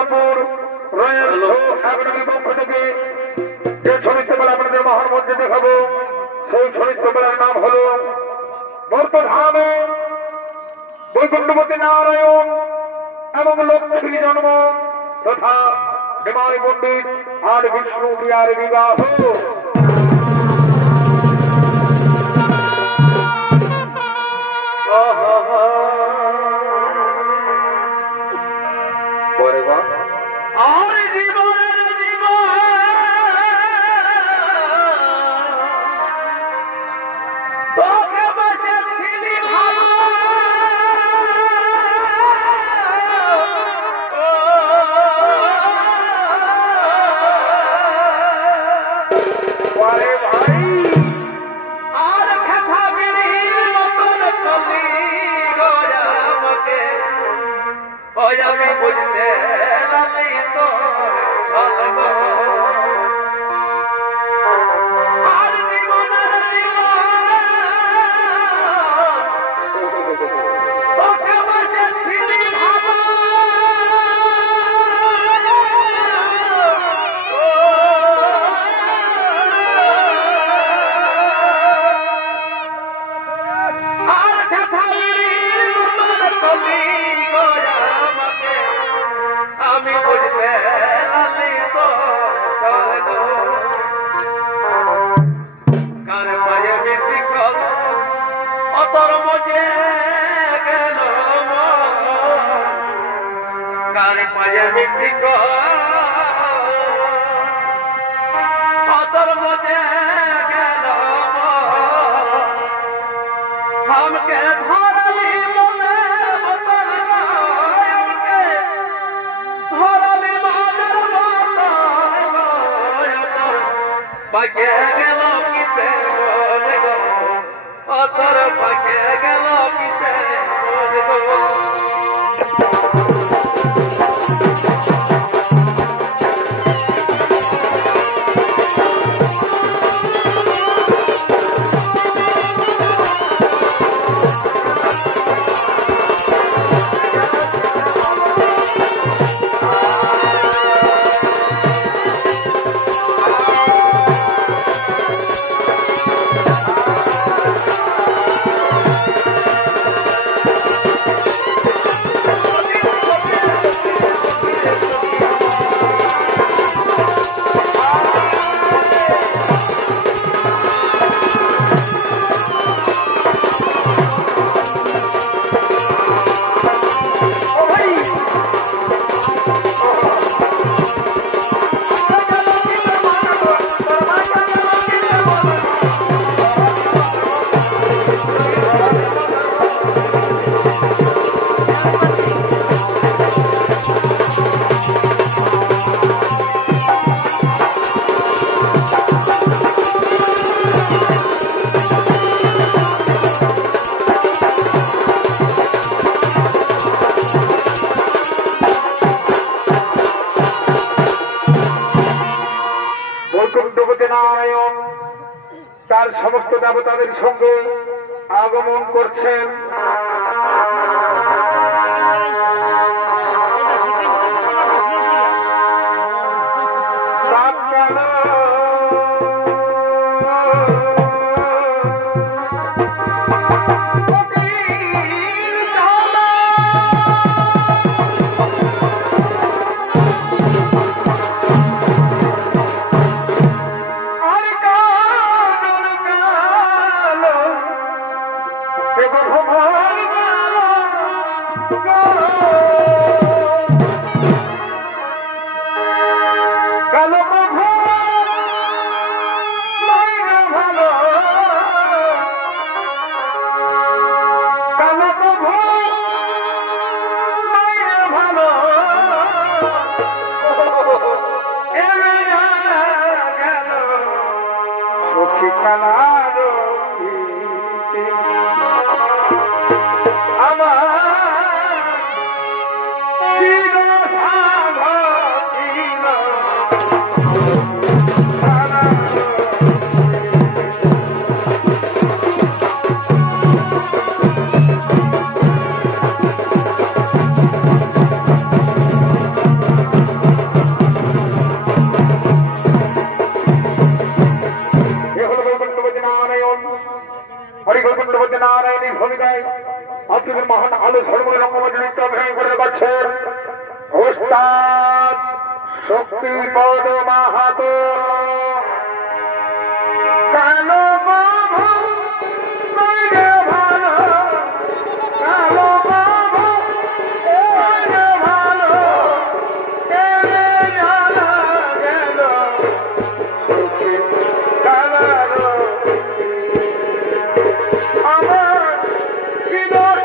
Berhampur royal academy পক্ষ থেকে যে ছড়িত্রমেলা আপনাদের মহান মঞ্চে দেখাবো সেই ছড়িত্রমেলার নাম হল বর্তধামে বৈকুণ্ঠপতি নারায়ণ এবং লক্ষ্মী জন্ম তথা হিমায় পণ্ডিত আর বিষ্ণু প্রিয়ার বিবাহ। নারায়ণ তার সমস্ত দেবতাদের সঙ্গে আগমন করছেন। ভগবান ভালো ধর্মের রঙ্গমঞ্চে নৃত্য অভিনয় করে করছেন ওস্তাদ শক্তিপদ মাহাতো। কালো বাবু কইরে ভালো, কালো বাবু কইরে ভালো, এরে জানা গেল সুখী কালারো আমার হৃদয়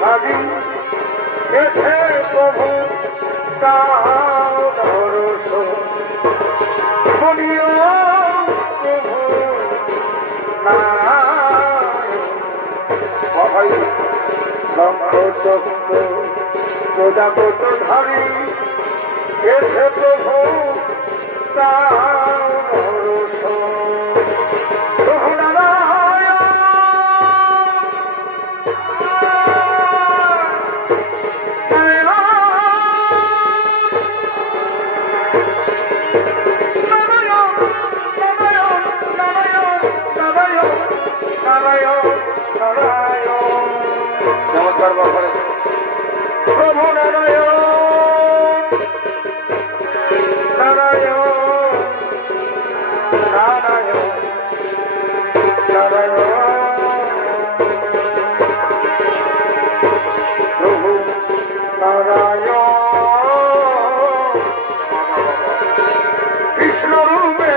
ভাবি গেছে প্রভু তাও ধরস বলিও প্রভু নারায়ণ চক্র প্রজাপত ধারী গেছে প্রভু তাও ধরস প্রভু নমস্কার বাবারে প্রভু নারায়ণ নারায়ণ নারায়ণ নারায়ণ প্রভু নারায়ণ কৃষ্ণ রূপে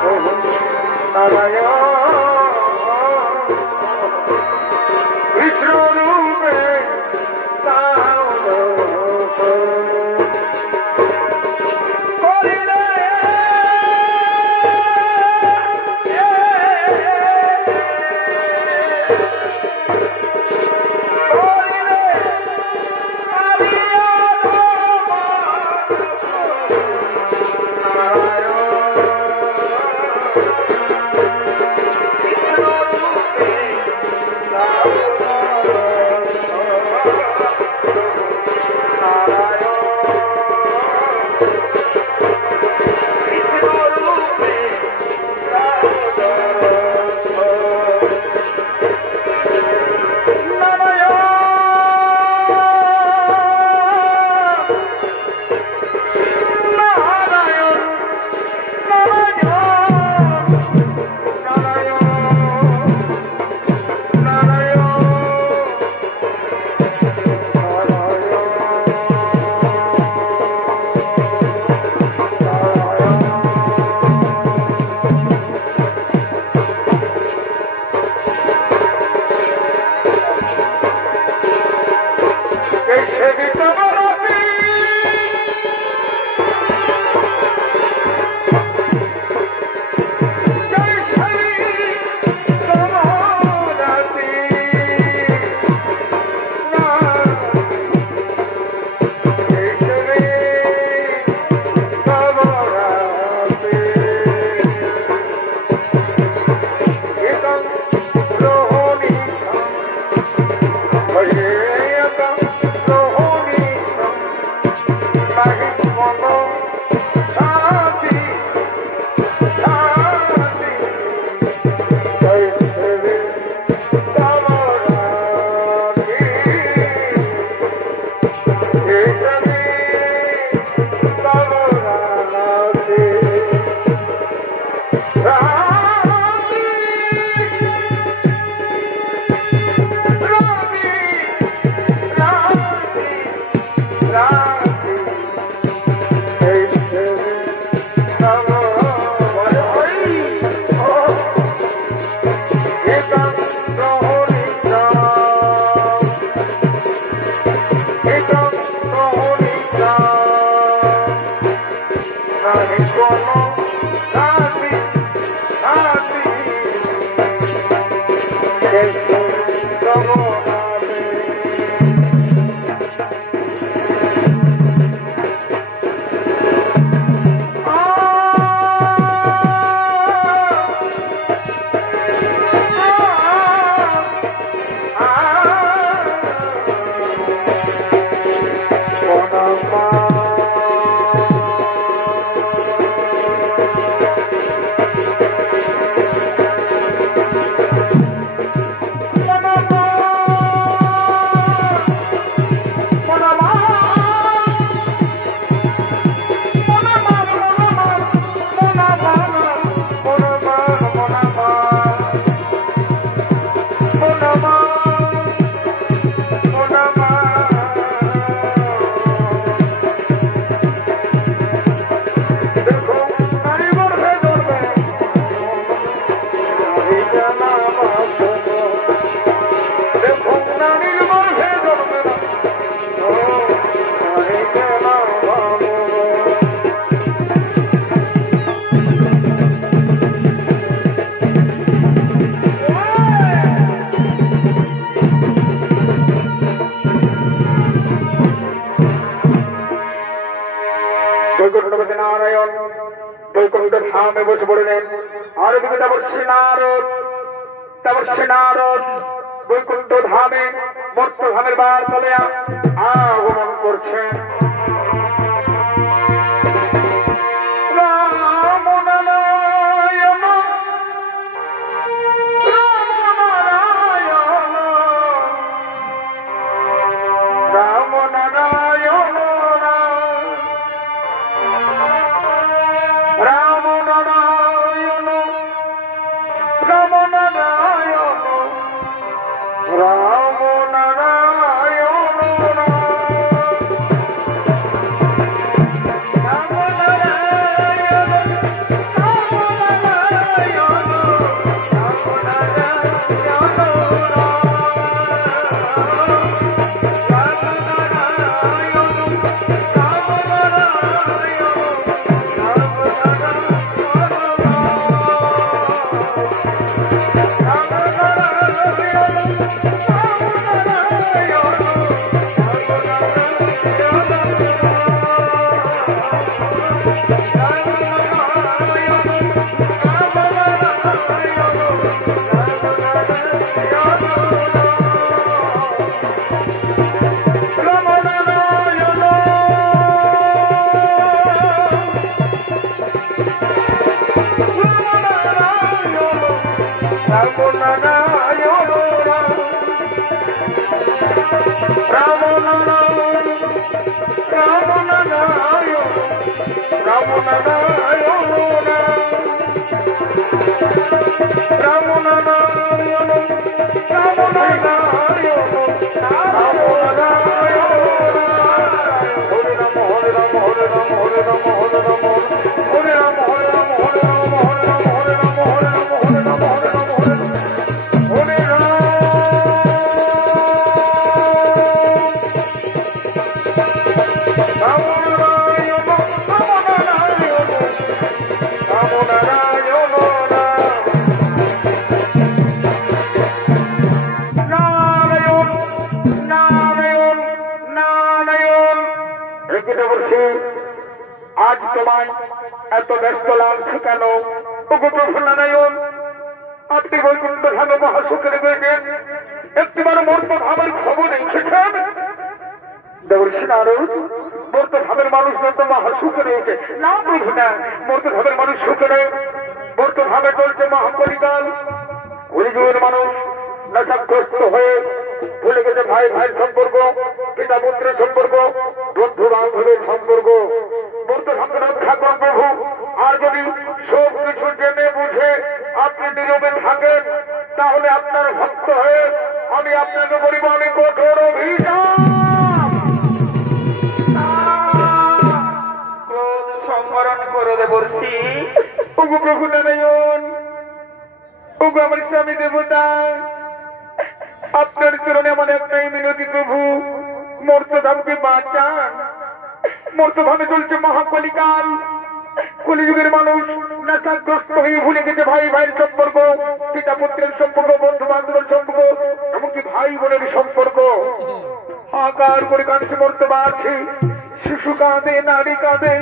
প্রভু নারায়ণ কৃষ্ণ রূপে বসে পড়লেন আর এদিকে দেবর্ষী নারদ বৈকুণ্ঠ ধামে মর্ত ধামের বার তলে আগমন করছেন। आज तुम्हार एत व्यस्त लागছে কেন? ওগো প্রভু নারায়ণ, আপনি বৈকুণ্ঠ ধামে মহাসুখের বেগে একটিবার মর্ত ধামের খবর এসেছেন। দেবর্ষী নারদ মর্ত ধামের মানুষ তো মহা সুখে রয়েছে না প্রভু না মর্তধামের মানুষ সুখে নেই মর্তধামে চলছে মহাকলিকাল কলিযুগের মানুষ নেশাগ্রস্ত হয়ে ভুলে গেছে ভাই ভাইয়ের সম্পর্ক পিতা পুত্রের সম্পর্ক বন্ধু বান্ধবের সম্পর্ক মর্তধামকে রক্ষা করুন প্রভু আর যদি সব কিছু জেনে বুঝে আপনি নীরবে থাকেন তাহলে আপনার ভক্ত হয়ে আমি আপনাকে বলিব আমি কঠোর অভিশাপ ক্রোধ সংবরণ করে দেবর্ষি ওগো প্রভু নারায়ণ ওগো আমার স্বামী দেবতা আপনার চরণে আমার একটাই মিনতি প্রভু মর্তধামকে বাঁচান মর্তধামে চলছে মহাকলিকাল কলিযুগের মানুষ নেশাগ্রস্ত হয়ে ভুলে গেছে ভাই ভাইয়ের সম্পর্ক পিতা পুত্রের সম্পর্ক বন্ধু বান্ধবের সম্পর্ক এমনকি ভাই বোনের সম্পর্ক হাহাকার করে কাঁদছে মর্তবা আছে শিশু কাঁদে নারী কাঁদে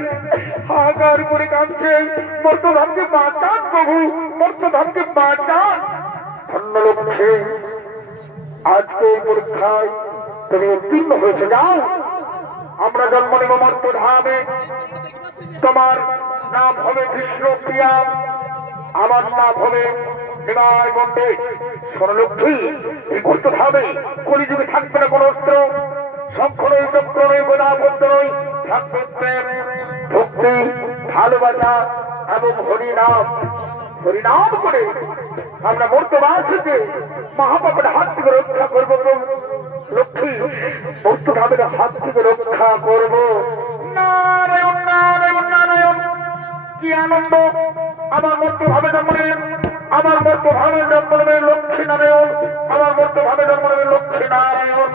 হাহাকার করে কাঁদছে মর্তধামকে বাঁচান প্রভু মর্তধামকে বাঁচান ধন্য লক্ষ্যে আজকে পরীক্ষায় তুমি উত্তীর্ণ হয়েছে যাও আমরা জন্ম নেব মর্তধামে তোমার নাম হবে কৃষ্ণ প্রিয়া আমার নাম হবে নিমাই পণ্ডিত স্বর্ণলক্ষ্মী এই মর্তধামে কলিযুগে থাকবে না কোন অস্ত্র শঙ্খ নয় চক্র নয় বোধাবদ্ধ নয় থাকবে প্রেম ভক্তি ভালোবাসা এবং হরিনাম হরিনাম করে আমরা মর্তবাসীকে মহাপাপের হাত থেকে রক্ষা করবো লক্ষ্মী মর্তধামের হাত থেকে রক্ষা করবো নারায়ণ নারায়ণ নারায়ণ কি আনন্দ আমার মর্তভাবে জন্ম নেবেন আমার মর্তভাবে জন্ম নেবেন লক্ষ্মী নারায়ণ আমার মর্তভাবে জন্ম নেবেন লক্ষ্মী নারায়ণ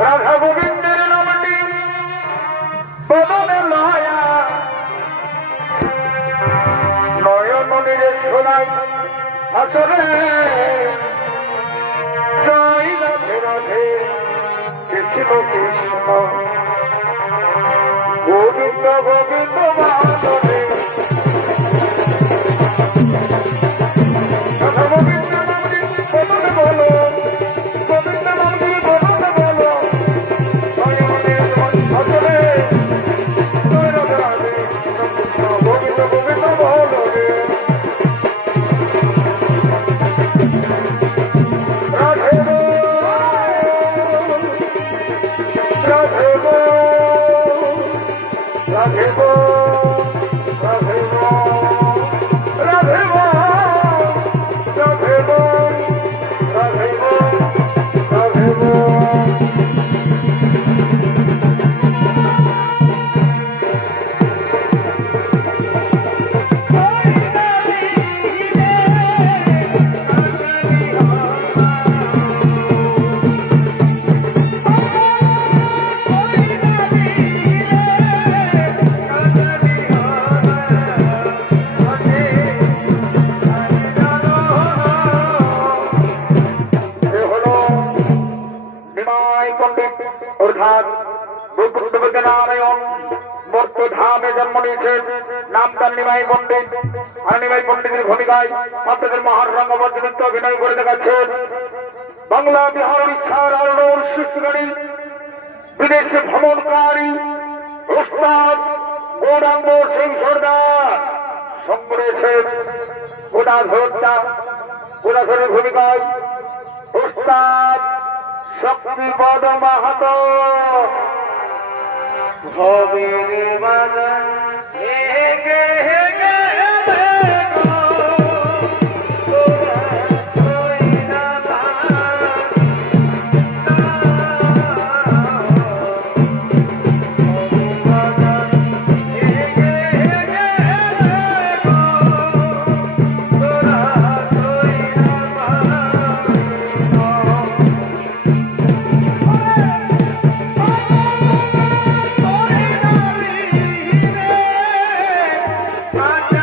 রাধা গোবিন্দের নামটি বদনে লয়া নয়ন নিরে শোনাই আসরে জয় রাধে রাধে কৃষ্ণ কৃষ্ণ গোবিন্দ গোবিন্দ বাসরে রাধা গোবিন্দ নামটি বদনে বলো গোবিন্দ নামটি বদনে বলো নয়নের আসরে জয় রাধে রাধে কৃষ্ণ গোবিন্দ গোবিন্দ বলো রে নারায়ণ মর্তধামে জন্ম নিয়েছেন নাম তার নিমাই পণ্ডিত আর নিমাই পণ্ডিতের ভূমিকায় আপনাদের মহান রঙ্গমঞ্চ নৃত্য অভিনয় করে দেখাচ্ছেন বাংলা বিহার উড়িষ্যার আলোর সৃষ্টিকারী বিদেশে ভ্রমণকারী ওস্তাদ গৌরাঙ্গ সিং সর্দার সঙ্গ রয়েছেন গোদাধরের ভূমিকায় ওস্তাদ শক্তিপদ মাহাতো ভবের বাদন হেগে হেগে Bye.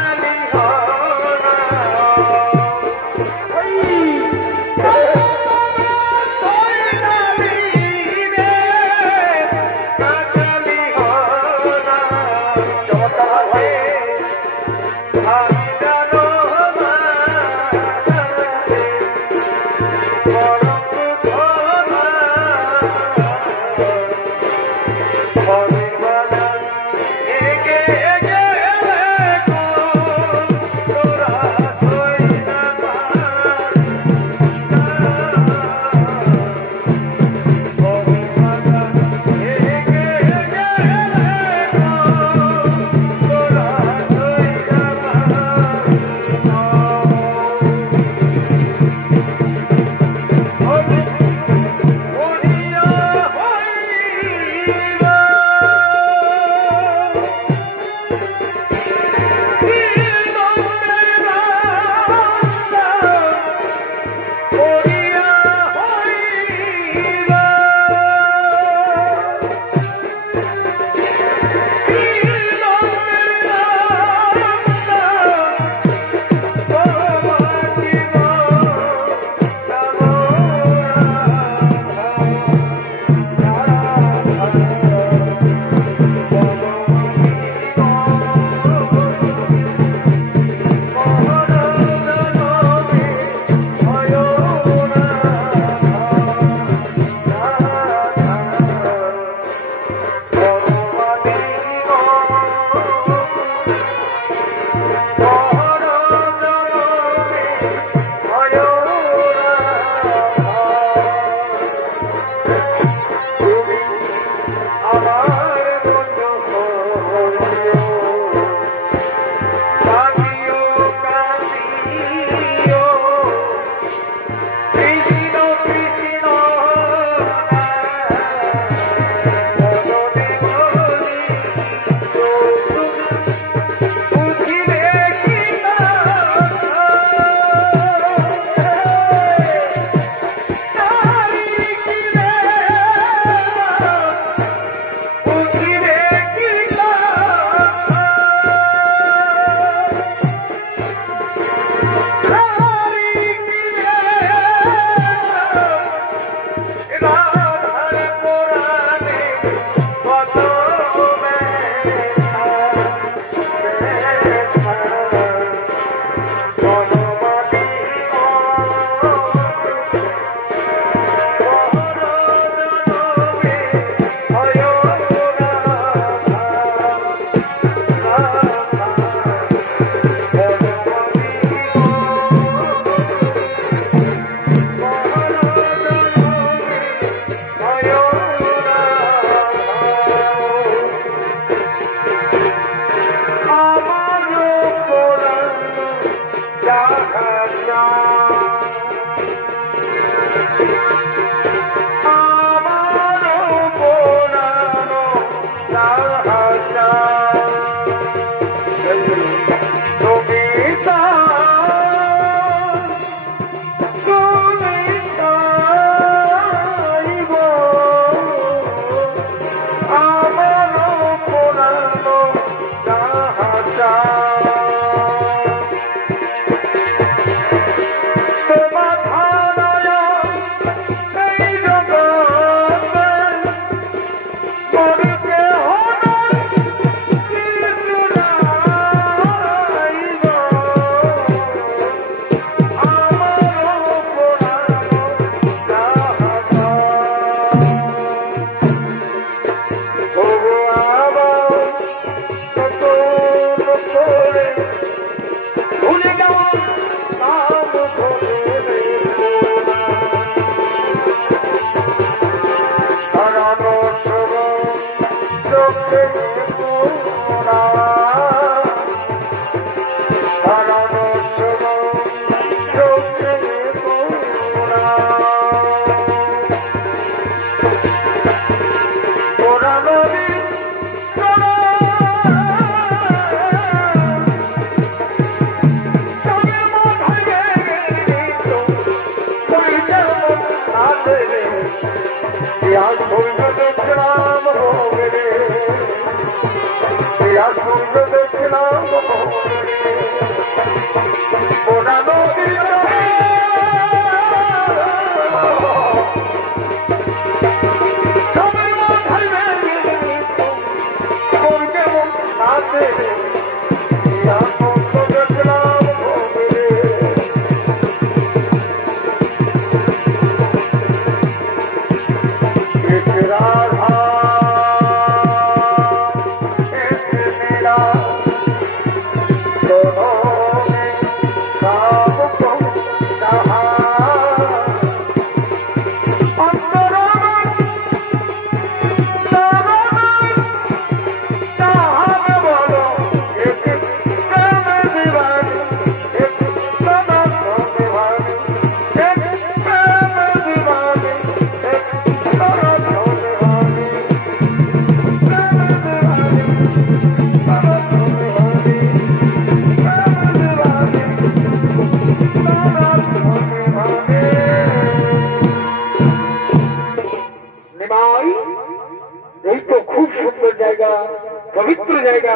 পবিত্র জায়গা,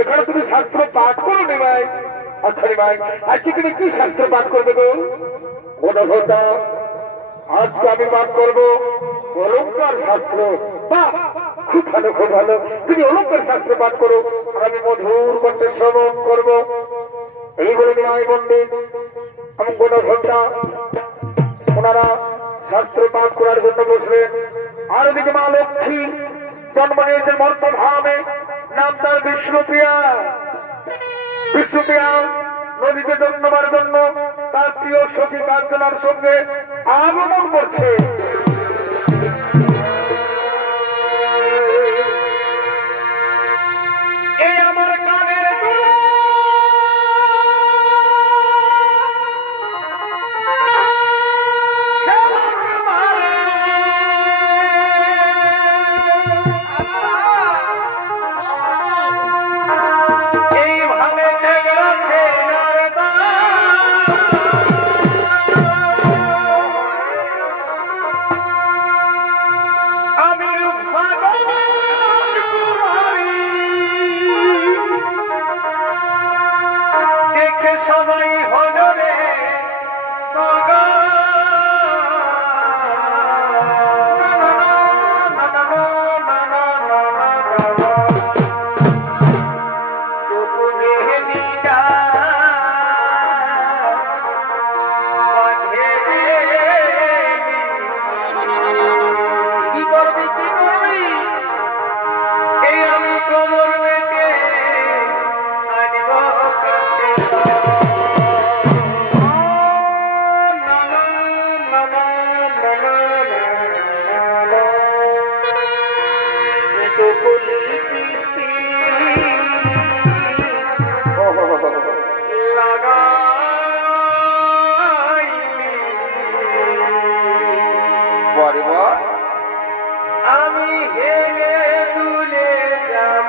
এখানে তুমি শাস্ত্র পাঠ করো নি ভাই। আচ্ছা রে ভাই, আজকে তুমি কি শাস্ত্র পাঠ করবে গো? গণভোটা আজকে আমি পাঠ করবো অলঙ্কার শাস্ত্র। বাহ, খুব ভালো, খুব ভালো। তুমি অলঙ্কার শাস্ত্র পাঠ করো, আর আমি মধুর কণ্ঠে শ্রবণ করবো। এই বলে নিমাই পণ্ডিত এবং গণভোটা ওনারা শাস্ত্র পাঠ করার জন্য বসলেন। আর ওদিকে মা লক্ষ্মী জন্ম নিয়েছেন মর্তধামে, নাম তার বিষ্ণুপ্রিয়া। বিষ্ণুপ্রিয়া নদীতে জন্মবার জন্য তার প্রিয় সখী কাঞ্চনার সঙ্গে আগমন করছে। এই আমার কানের আমি হেলে তুলে যাব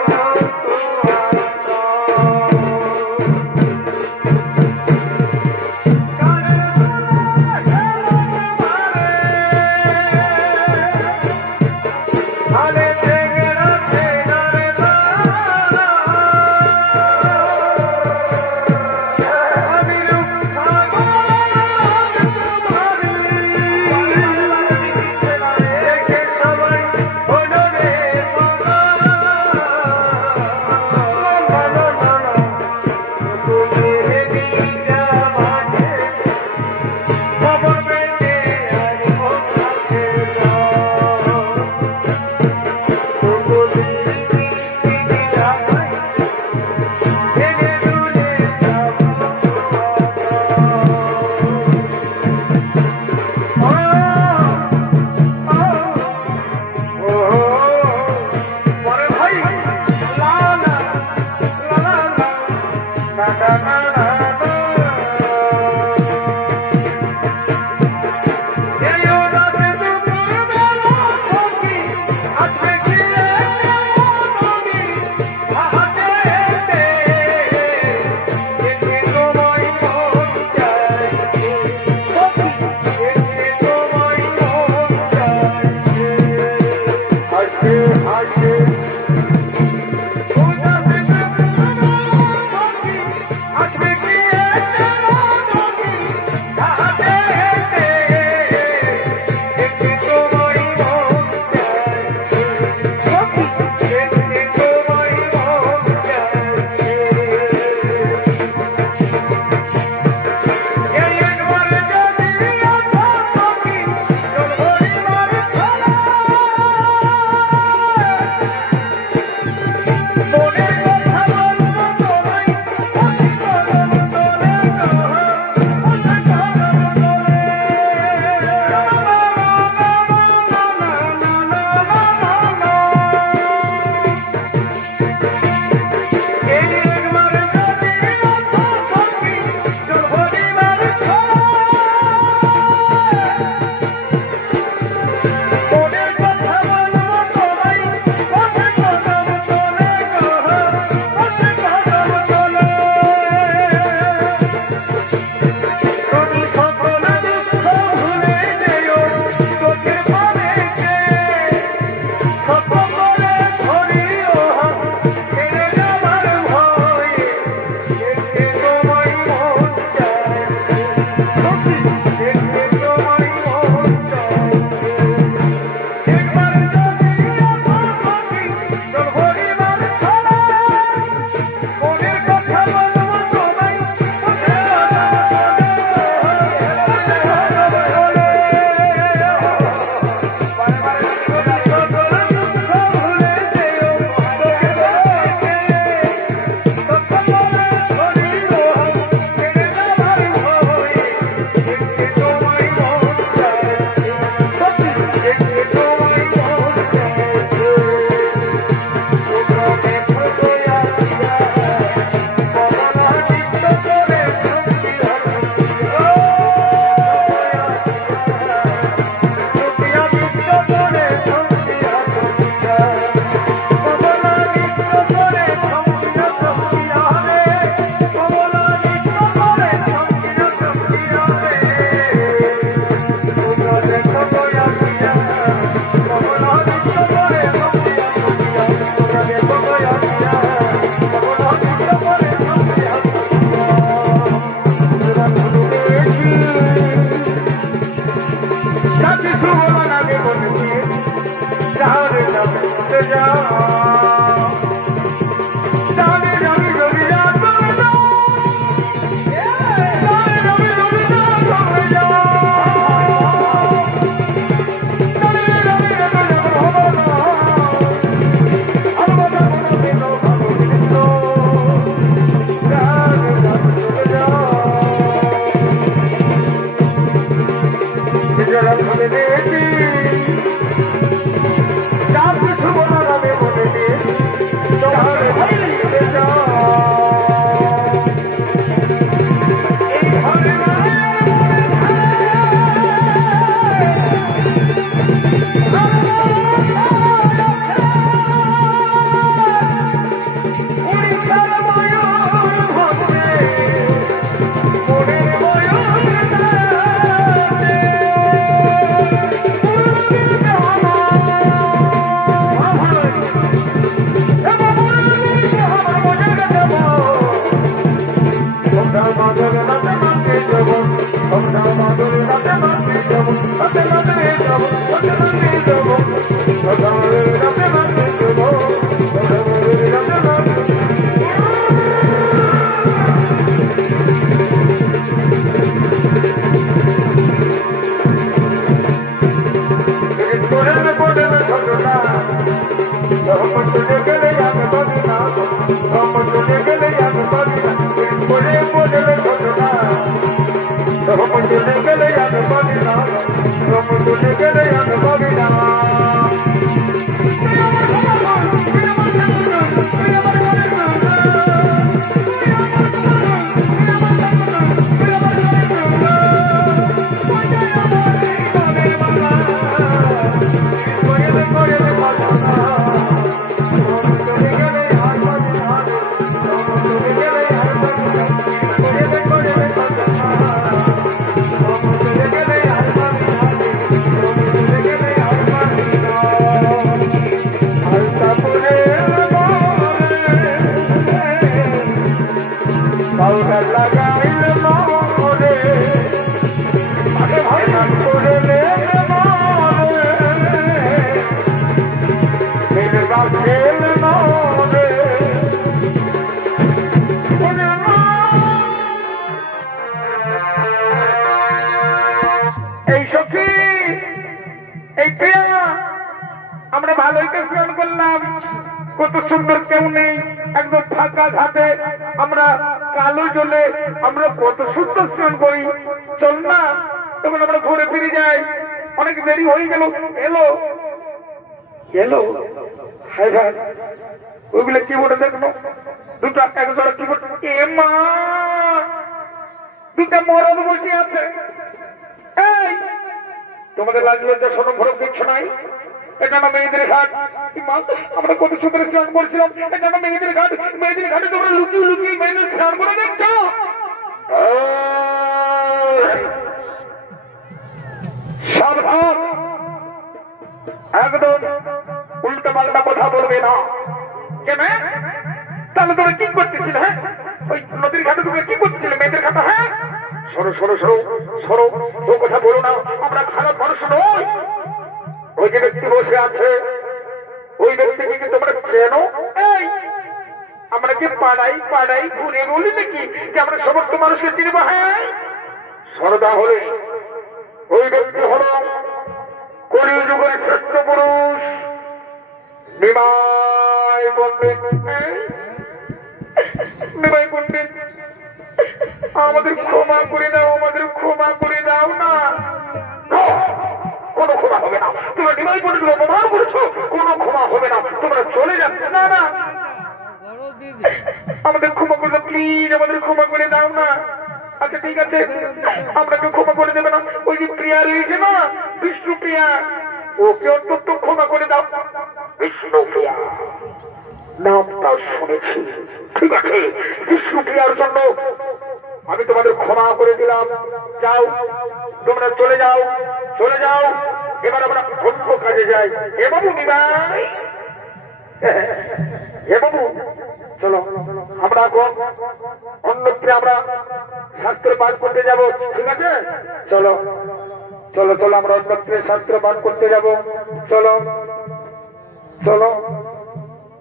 চলো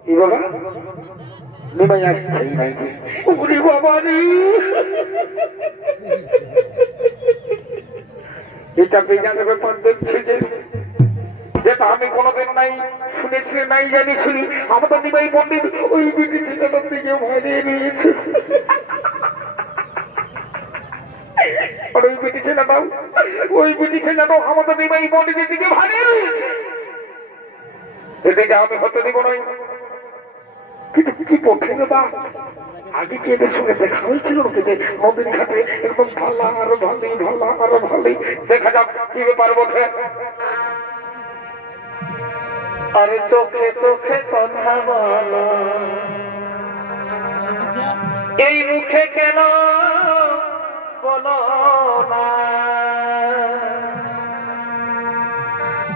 কি বলো নিমাই আসছেই নাকি উনি বাবা রে এটা বেজানের ব্যাপার দেখছি যে যেটা আমি কোনোদিন নাই শুনেছি নাই জানি শুনি আমাদের নিমাই পণ্ডিত ওই বিটি ছেলেটার দিকে ভরে নিয়েছে আর ওই বিটি ছেলেটাও আমাদের নিমাই পণ্ডিতের দিকে ভরে রয়েছে এদিকে আমি হতে দিব নয় কিন্তু কি পক্ষে বা আগে কি এদের সঙ্গে দেখা হয়েছিল নদীর ঘাটে একদম ভালো আরো ভালোই দেখা যাক কি ব্যাপার বটে আরে চোখে চোখে কথা বলো এই মুখে কেন বলো না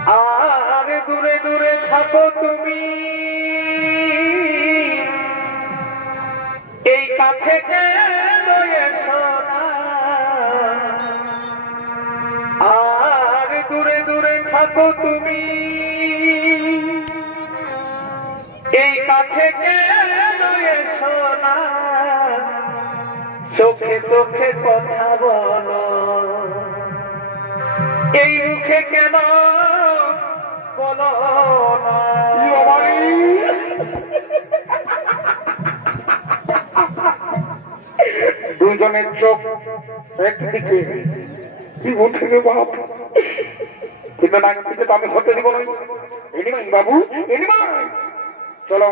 আর দূরে দূরে থাকো তুমি এই কাছে কেন এসো না আর দূরে দূরে থাকো তুমি এই কাছে কেন এসো না চোখে চোখে কথা বলো এই মুখে কেন বলো না দুজনের চোখ একদিকে কি উঠে বাপ কিন্তু না কিন্তু আমি হতে দিব না এনিমাই বাবু এনিমাই চলো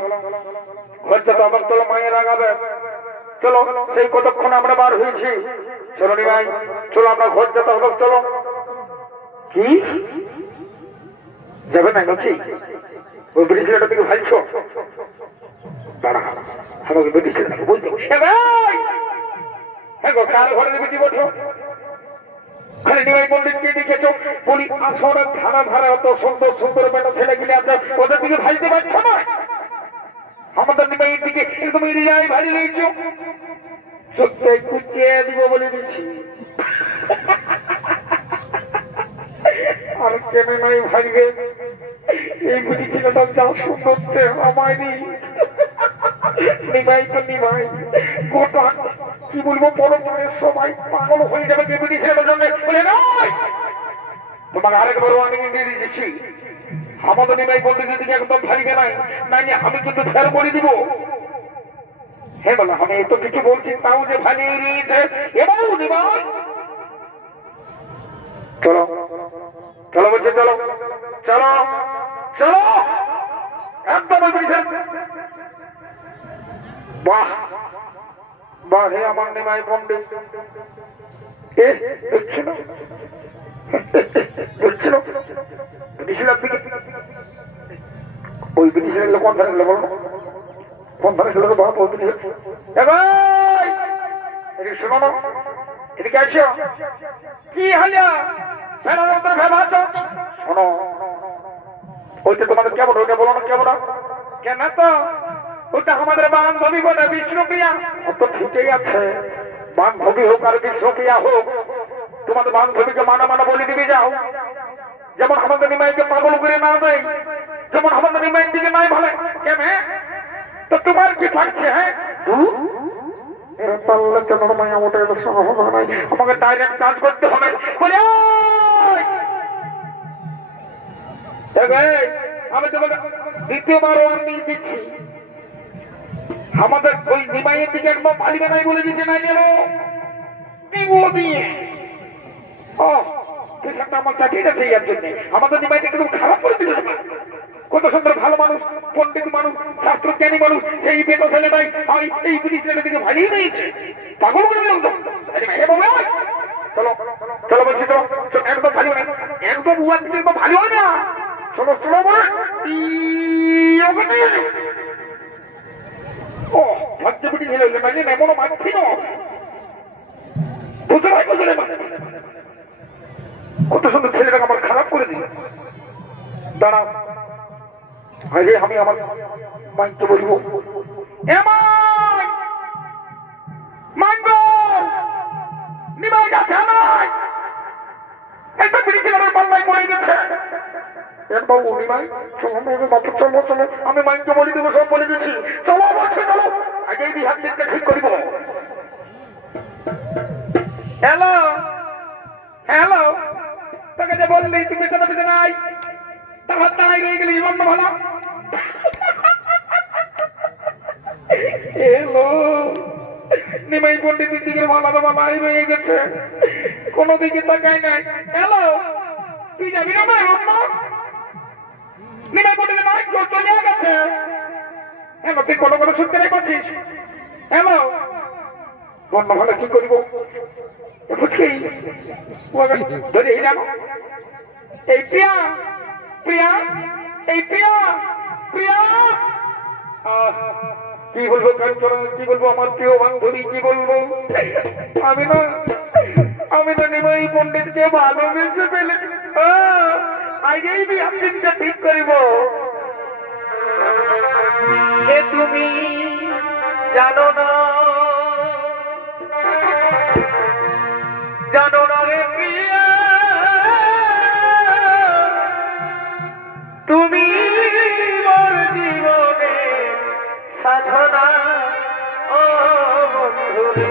হচ্ছে তো আবার চলো মায়ের আগাবে চলো সেই কতক্ষণ আমরা বার হয়েছি চলো নিমাই চলো আমরা ঘর যেতে হবে চলো কি যাবে না নাকি ওই ব্রিজ ছেলেটা থেকে ভাইছো দাঁড়া আমাকে ব্রিজ ছেলেটাকে বলতে কার ঘরে বেশি বসো খালি নিমাই পণ্ডিতকে দেখেছো পুলিশ আসরের থানা ধারে অত সুন্দর সুন্দর বেটা ছেলেগুলি আছে ওদের দিকে ভাইতে পারছো না আমাদের নিমাইয়ের দিকে একদম এরিয়ায় ভারী রয়েছো চোখে কুচিয়ে দিব বলে দিচ্ছি আর কেন নাই ভাইবে এই বুঝি ছেলেটা যা সুন্দর আমায় নেই নিমাই তো নিমাই গোটা কি বলবো বড় মনের সবাই পাগল হয়ে যাবে যে বুঝি ছেলেটার জন্য বলে নয় তোমাকে আরেকবারও আমি নিয়ে দিচ্ছি আমাদের নিমাই বলতে যদি একদম ভারিবে নাই নাই আমি কিন্তু ফের বলে দিব হ্যাঁ বলো আমি এত কিছু বলছি তাও যে ভালিয়ে নিয়েছে এবং নিমাই চলো চলো বলছে চলো চলো চলো একদম বাহ বাহ হে আমার নিমাই পণ্ডিত দেখছিল ব্রিটিশের দিকে ওই ব্রিটিশের কোন ধারে গেলে বলো কোন ধারে গেলে তো বাপ এদিকে শোনো না এদিকে আসো কি হলো শোনো ওইটা তোমাদের কেমন ওইটা বলো না কেমন কেন তো ওটা আমাদের বান্ধবী বলে বিষ্ণুপ্রিয়া অত ঠিকই আছে বান্ধবী হোক আর বিষ্ণুপ্রিয়া হোক তোমাদের বান্ধবীকে মানা মানা বলে দিবি যাও যেমন আমাদের নিমাইকে পাগল করে না দেয় যেমন আমাদের নিমাইয়ের দিকে নাই ভালো কেন তো তোমার কি থাকছে হ্যাঁ আমাকে ডাইরেক্ট কাজ করতে হবে আমি তোমাকে দ্বিতীয়বার ওয়ার্নিং দিচ্ছি আমাদের ওই নিমাইয়ের দিকে একদম পালিবে নাই বলে দিচ্ছে নাই নেব দিয়ে আমার চাকরিটা সেই এর জন্য আমাদের নিমাইকে একদম খারাপ করে দিল কত সুন্দর ভালো মানুষ পণ্ডিত মানুষ শাস্ত্রজ্ঞানী মানুষ সেই বেতো ছেলেটাই আমি এই ব্রিটিশ ছেলেটিকে ভালিয়ে নিয়েছে পাগল করে দিলাম তো চলো চলো বলছি তো একদম ভালো হয় একদম উয়ার দিকে একদম ভালো হয় না চলো চলো ও ভাগ্য ব্রিটিশ ছেলে মানে এমনও মারছি না বুঝতে পারি বুঝলে কত সুন্দর ছেলেটাকে আমার খারাপ করে দিল দাঁড়া আমি আমার মাইকে বলবো নিমাই গাছে নাই একটা ব্রিটিশ ছেলের নিমাই মরে গেছে। বাবু নিমাই চলো বাবু, চলো চলো, আমি মাইকে বলে দেবো, সব বলে দিচ্ছি। চলো বলছে চলো, আগেই বিহার দিকটা ঠিক করিব। হ্যালো হ্যালো, তোকে যে বললি তুই পেছনে পেছনে নাই, তারপর তারাই রয়ে গেলি ইমান না ভালো। এলো নিমাই পন্ডিতের দিকে ভালো ভালাই রয়ে গেছে, কোনো দিকে তাকাই নাই। হ্যালো, তুই যাবি না ভাই? অন্য নিমাই পন্ডিত নয়, চলে গেছে। হ্যালো, তুই কোনো কোনো শুনতে রে করছিস? হ্যালো, বন্য ভালো কি করিব? ধরে এই দেখো, এই প্রিয়া প্রিয়া, এই প্রিয়া প্রিয়া। কি বলবো কাঞ্চনা, কি বলবো আমার প্রিয় বান্ধবী, কি বলবো? আমি না নিমাই পন্ডিতকে ভালোবেসে ফেলেছি। আগেই বিহার দিকটা ঠিক করিব। এ তুমি জানো না, জানো না রে প্রিয়া, তুমি মোর জীবনে সাধনা। ও বন্ধুরে,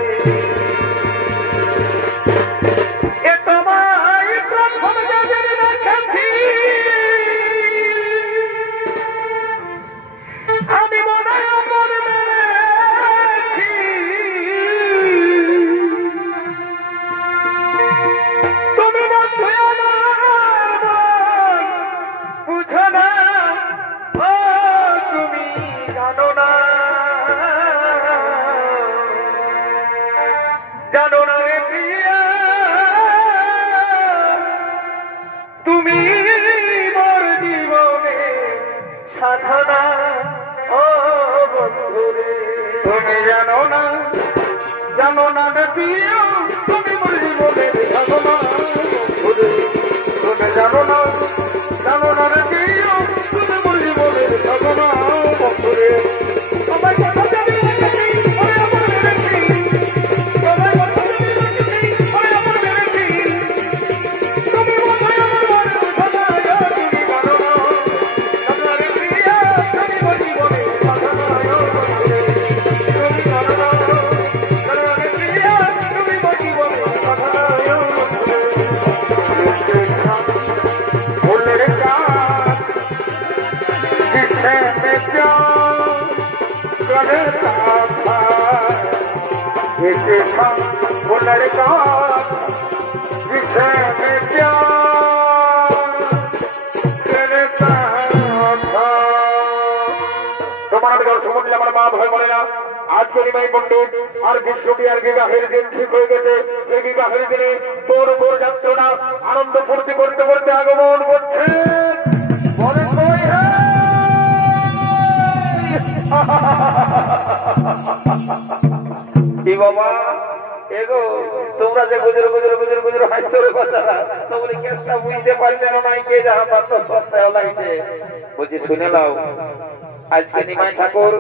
এ তোমায় প্রথম যেদিন দেখেছি, আমি মনে পড়েছি তুমি বন্ধু আমার বুঝো না। ও তুমি জানো না, জানো না রে প্রিয়া, তুমি মোর জীবনে সাধনা। ও বন্ধুরে, তুমি জানো না রে প্রিয়, তুমি মোর জীবনের সাধনা। তুমি জানো না রে প্রিয়, তুমি মোর জীবনের সাধনা। বন্ধুরে সবাই কথা জানি রেখেছি, ওরে আমার রেখেছি, সবাই কথা জানি রেখেছি, ওরে আমার রেখেছি, তুমি বোধহয় আমার মনে বুঝো না। তুমি জানো না, জানো রে প্রিয়া, তুমি মোর জীবনের সাধনা। তুমি জানো না, জানো রে প্রিয়া, তুমি মোর জীবনের সাধনা। ফুলের গাছ जिसे में प्यार करता था, ये देखा वो लड़का जिसे में प्यार करता था। তোমার দর্শন শুনলে আমার মা ভয় করে না। আজকে নিমাই পণ্ডিত আর বিশ্ববিহার বিবাহের দিন ঠিক হয়ে গেছে। এই বিবাহের দিনে তোর মোর যাত্রা আনন্দ ফুর্তি করতে করতে আগমন করছে। বলেন কই হে? কি বাবা, এগো তোমরা যে গুজর গুজর গুজর গুজর হাসরে বাচ্চারা, তো বলে কেসটা বুঝতে পারলেন না, কে যাহা পাত্র সস্তায় লাগছে। বুঝি শুনে নাও, আজকে নিমাই ঠাকুর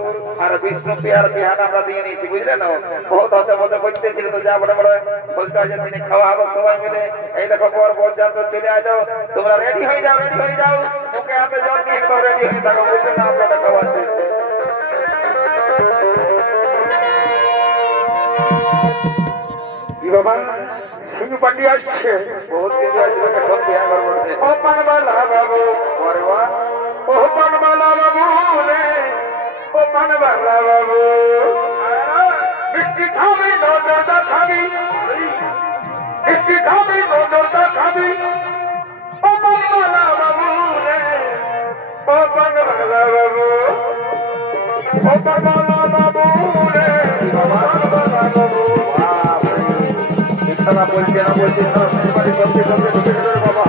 আর বিষ্ণু পিয়ার বিহান আমরা দিয়ে নিয়েছি, বুঝলে না? বহুত হচ্ছে মজা করতেছিল, তো যা বড় বড় বলতে হয় যে তিনি খাওয়া হবে সবাই মিলে। এই দেখো পর পর যাত্র চলে আসো, তোমরা রেডি হয়ে যাও, রেডি হয়ে যাও, মুখে হাতে জল দিয়ে একদম রেডি হয়ে থাকো, বুঝলে না? আপনাদের খাওয়া কি বাবা সিং পাটি আসছে, বহুত কিছু আসবে, সব বিহার করবো। ও পানবালা বাবু, ও পানবালা বাবু রে, ও পানবালা বাবু, মিষ্টি খাবি নজরটা খাবি, মিষ্টি খাবি নজরটা খাবি, ও পানবালা বাবু রে, ও পানবালা বাবু, ও পানবালা বাবু রে, পানবালা বাবু। না বলছে না বলছে না, বাবা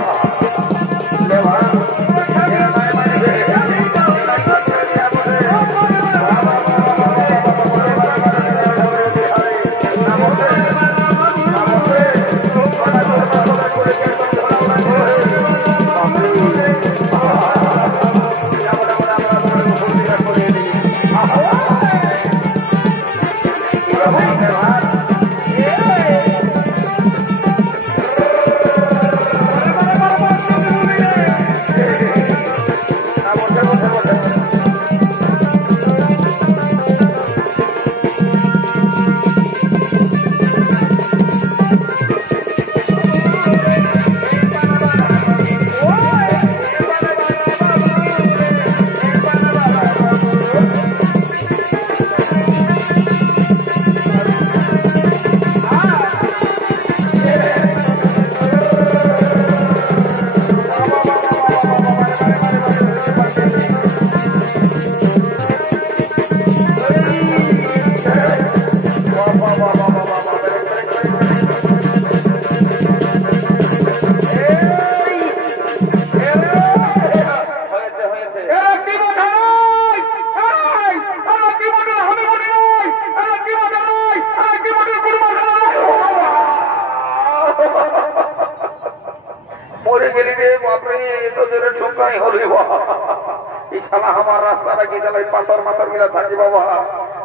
আমার রাস্তাটা কি চালাই পাথর মাথর মিলা থাকি বাবা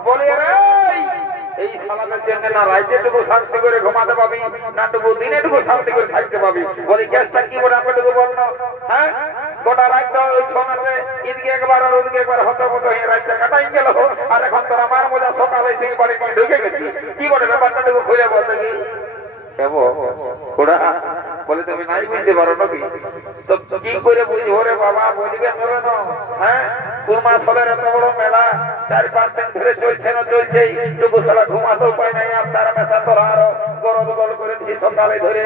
বলি রে এই সালাদের জন্য না রাইতেটুকু শান্তি করে ঘুমাতে পাবি না টুকু দিনেটুকু শান্তি করে থাকতে পাবি বলি গ্যাসটা কি বলে আপনাটুকু বললো হ্যাঁ গোটা রাত ওই ছনাতে এদিকে একবার আর ওদিকে একবার হত মতো হয়ে রাতটা কাটাই গেল আর এখন তোর আমার মজা সকালে সেই বাড়ি নিয়ে ঢুকে গেছি কি বলে ব্যাপারটাটুকু খুঁজে বলতে কি বলে তুমি নাই বুঝতে পারো নাকি তো কি করে বুঝবো রে বাবা বলিবে ধরে না হ্যাঁ কুরমা সলের এত বড় মেলা 4-5 দিন ধরে চলছে না চলছে টুকু সালা ঘুমাতে উপায় নাই আর তার মেশা তোরা আরো গরদ গল করে দিচ্ছি সকালে ধরে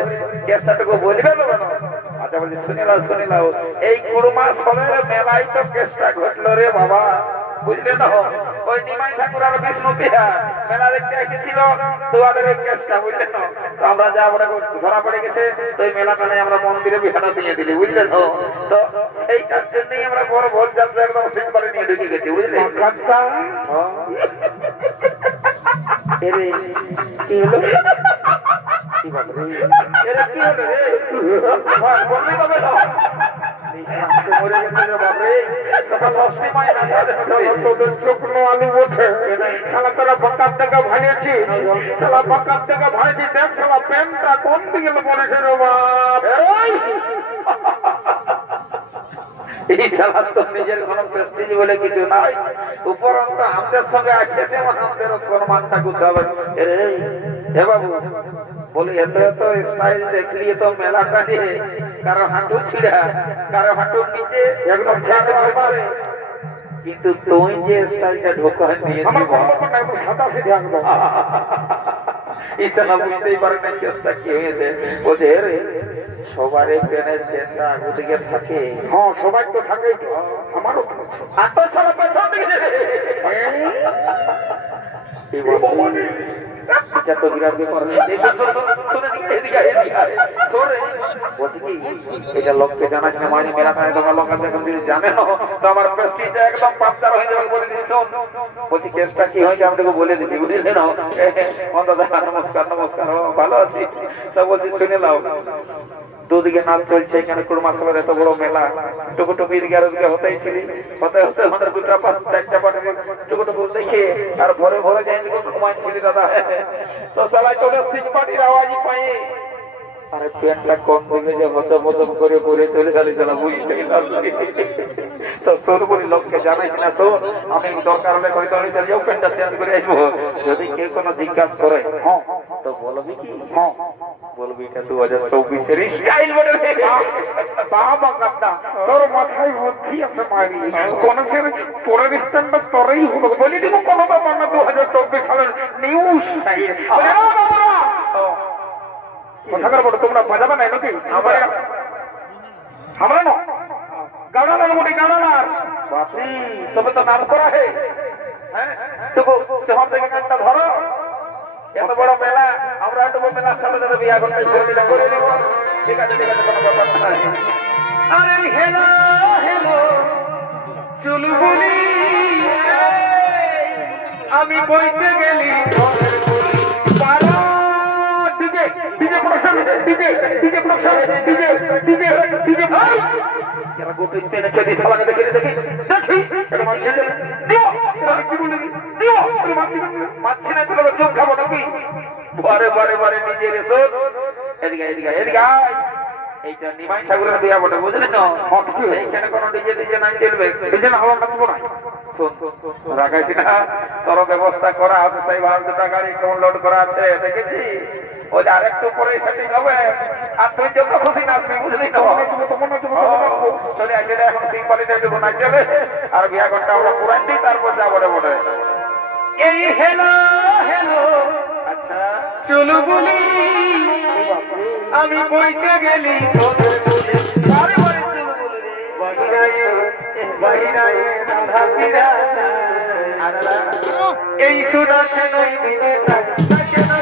কেসটাটুকু বলবে ধরে না আচ্ছা বলছি শুনিলাও এই কুরমা সলের মেলায় তো কেসটা ঘটলো রে বাবা বুঝলে না ওই নিমাই ঠাকুর আর বিষ্ণু পিয়া মেলা দেখতে এসেছিল তোমাদের এই কেসটা বুঝলেন না তো আমরা যা আমরা ধরা পড়ে গেছে তো এই মেলা মেলায় আমরা মন্দিরে বিহাটা দিয়ে দিলি বুঝলেন তো সেইটার জন্যই আমরা বড় ভোট যাত্রা একদম সিম্পলে নিয়ে ঢুকে গেছি বুঝলেন কি হলো কি হলো রে বলবি তবে আলু ওঠে সালা তারা বাঁকার টাকা ভাঙিয়েছি সালা বাঁকার টাকা ভাঙিয়েছি দেখ সালা প্যান্টটা কোন দিকে পড়েছে রে বাপ এই সালা তো নিজের কোন প্রেস্টিজ বলে কিছু নাই উপরন্ত আমাদের সঙ্গে আছে যে আমাদের সম্মানটা গুছাবে হে বাবু বলি এত এত স্টাইল দেখলি তো মেলাটা নিয়ে কারো হাঁটু ছিড়া কারো হাঁটুর নিচে একদম কিন্তু তুই যে স্টাইলটা ঢোকা নিয়ে সাতাশে থাকবো ইচ্ছা না বুঝতেই পারে না চেষ্টা কি হয়েছে বলছে রে সবার ট্রেনের চেনটা আগুদিকে থাকে হ্যাঁ সবাই তো থাকেই তো আমারও এটা তো বিরাট ব্যাপার এটা লোককে জানাস না মানে মেলা থাকে তোমার লোক আছে এখন যদি জানে না তো আমার প্রেস্টিজটা একদম পাপদার হয়ে যাবে বলে দিয়েছ বলছি কেসটা কি হয়েছে আমি তোকে বলে দিচ্ছি বুঝলে না দাদা নমস্কার নমস্কার ভালো আছি তা বলছি শুনে নাও দুদিকে নাচ চলছে এখানে কুরমা সালের এত বড় মেলা টুকু টুকু এদিকে আর ওদিকে হতেই ছিলি হতে হতে আমাদের 2টা 4টা পাটে টুকু টুকু দেখে আর ভরে ভরে যাই ঘুমাইছিলি দাদা তো চালাই তোদের সিং পাটির আওয়াজই পাই আরে পেটটা কম দিকে যে হত হতম করে পড়ে চলে গেলি চালা বুঝতে তো তোর বলি লোককে জানাইছি না তো আমি দরকার হলে কই তো চলে যাও পেটটা চেঞ্জ করে আসবো যদি কেউ কোনো জিজ্ঞাসা করে হ্যাঁ তো বলবি কি হ্যাঁ বলবি এটা 2024 এর স্টাইল মডেল বাবা কাটা তোর মাথায় বুদ্ধি আছে মারি কোন সের পরের স্ট্যান্ডটা তোরই হলো বলি দিব কোনো ব্যাপার না 2024 সালের নিউ স্টাইল কোথাকার বড় তোমরা বাজাবে না নাকি আমরা না গাড়ালার মোটি গাড়ালার বাপি তবে তো নাম করা হে হ্যাঁ তো যখন থেকে গানটা ধরো এত বড় মেলা আমরা এত বড় মেলার সাথে সাথে বিয়া করে দিব ঠিক আছে কোনো ব্যাপার নাই আরে হেলো হেলো চুলবুলি আমি বইতে গেলি DJ production DJ production DJ ভাই যারা গোটে তেনে চলি সালাকে দেখি এটা মানছি দিও কি বলি দিও মানছি না তো চোখ খাবো নাকি বারে বারে বারে নিজে রেসো এদিকে এইটা নিমাই ঠাকুরের বিয়া বটে বুঝলি না এইখানে কোনো ডিজে নাই চলবে ডিজে না হওয়া লাগবো না রাখাইছি না তোর ব্যবস্থা করা আছে সেই ভাব 2টা গাড়ি লোড করা আছে দেখেছি ওই আরেকটু পরে সেটিং হবে আর তুই যত খুশি নাচবি বুঝলি না চলে আসলে এখন সিম্পলিতে একটু নাচ যাবে আর বিয়া ঘন্টা আমরা পুরাই দিই তারপর যাবো বটে এই হেলো হেলো আচ্ছা চলো বলি আমি বইতে গেলি তোদের বলি বারে বারে চলো বলি বাহিরায়ে রাধা বিরাজা এই সুনাছে নই বিনে তাকে না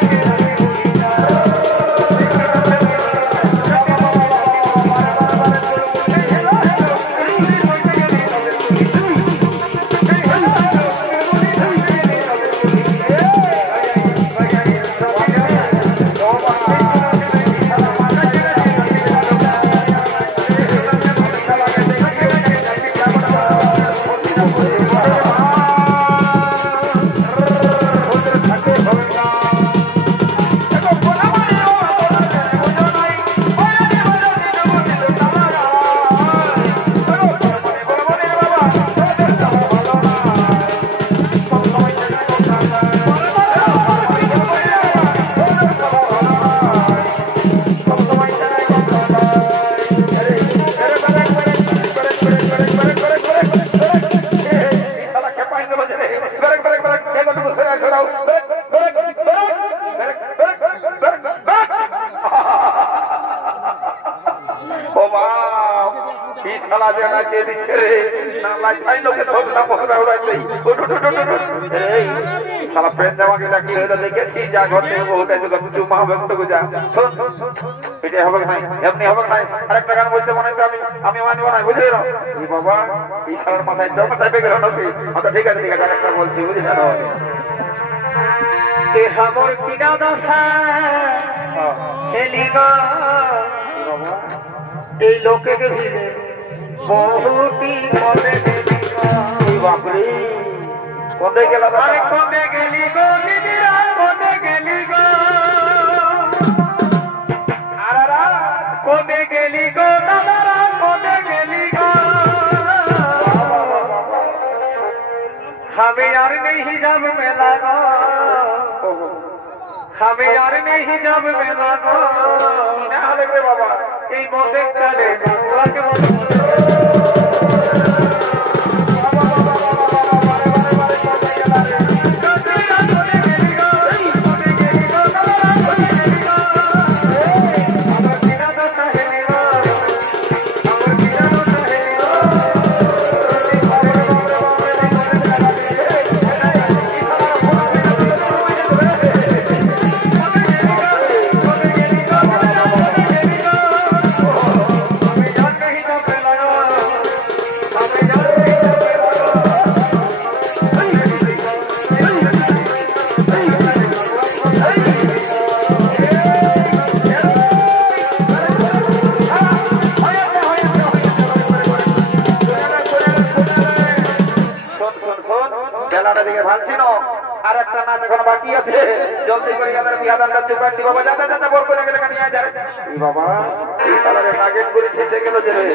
শালা যে নাচিয়ে দিচ্ছে রে না লাগাই লোকে ধোকনা মহরা উড়াইতে এই শালা প্রেম জামা গেলা কি হলো দেখেছি যা ঘর থেকে বহুটা কিছু মা ব্যক্ত যা এটা হবে না এমনি হবে না আরেকটা গান বলতে মনে হয় আমি মানবো না বুঝলি না এই বাবা এই শালার মাথায় জমা চাপে গেল নাকি আচ্ছা ঠিক আছে আরেকটা বলছি বুঝলি না আমার কিনা দশা হেলিগা এই লোকে গেছিলে বহুটি মনে বাপরে কোথায় গেল কোনে গেলি গো দিদিরা কোনে গেলি গো আরারা কোনে গেলি গো দাদারা কোনে গেলি গো हमें यार नहीं जब में लगा हमें यार नहीं जब में लगा बाबा এই মতে কালে আর একটা নাচ এখন বাকি আছে জলদি করে আমাদের বিহাদানটা চুকান দি বাবা যাতে যাতে বল করে গেলে নিয়ে যায় এই বাবা এই সালারে টার্গেট করে খেতে গেল যে রে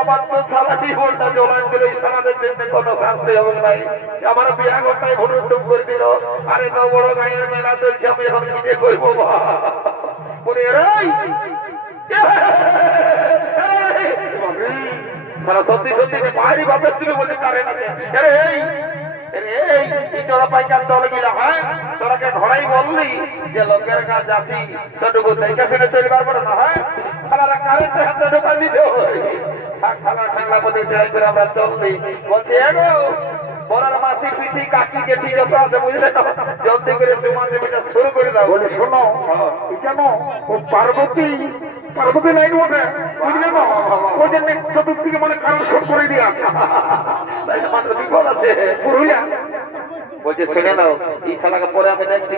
আমার তো সারা জীবনটা জলান দিল এই সারাদের জন্য কত শাস্তি হবে নাই আমার বিয়া ঘরটাই ভুটুম করে দিল আরে তো বড় গায়ের মেলা চলছে আমি এখন নিজে করবো সারা সত্যি সত্যি মায়েরই বাপের তুমি বলতে পারে না চড়া পাইকার দল গিলা হয় তোরাকে ঘরেই বললি যে লোকের কাজ আছি তোটুকু দেখে শুনে চলিবার পরে না হয় সারা কারেন্টের হাতে ঢোকা দিতে হয় সারা ঠান্ডা মধ্যে জয় করে আমরা চললি বলছি এগো বলার মাসি পিসি কাকি জেঠি যত আছে বুঝলে জলদি করে চুমা জমিটা শুরু করে দাও বলে শোনো কেন ও পার্বতী পার্বতী লাইন ওঠে বুঝলে না ও জন্য চতুর্দিকে মানে কারণ শোধ করে দিয়ে আছে তাই তো মাত্র বিপদ আছে পুরুলিয়া বলছে শুনে নাও এই শালাকে পরে আমি দেখছি